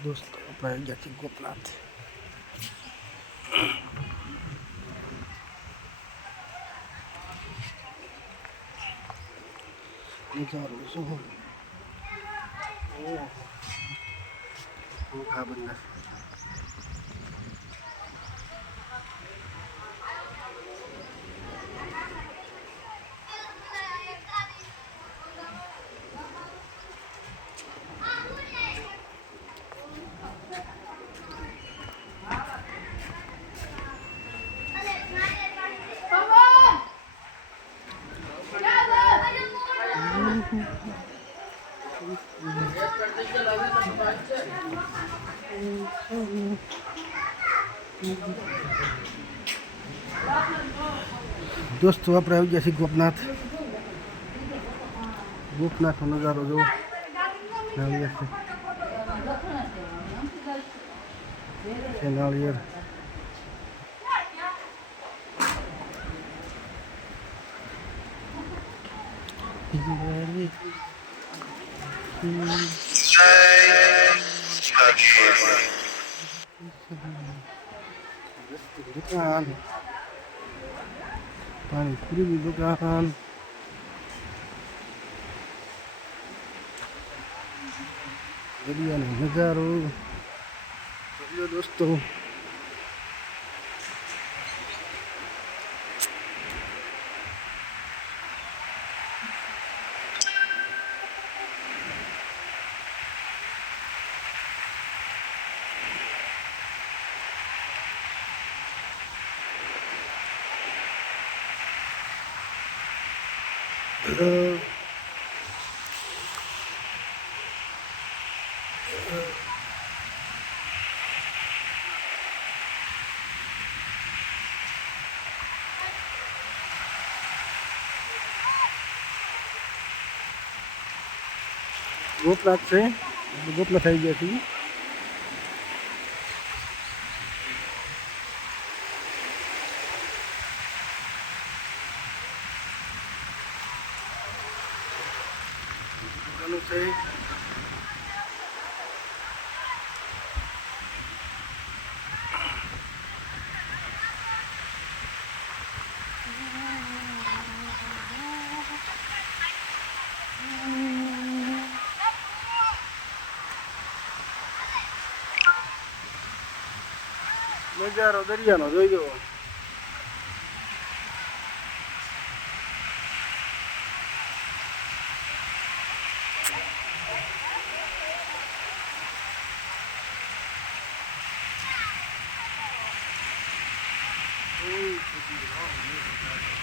दोस्तों अपना जाके गोपनाथ नजारो जो मोगा बंदा दोस्तों अपने આવી ગયા છીએ ગોપનાથ નો નજારો જો નાળિયેર दुकान पानी पूरी की दुकान बढ़िया नजारो दोस्तों गोपनाथ से गोपनाथ आई गया थी नजारो दरियानो જોઈજો Oh,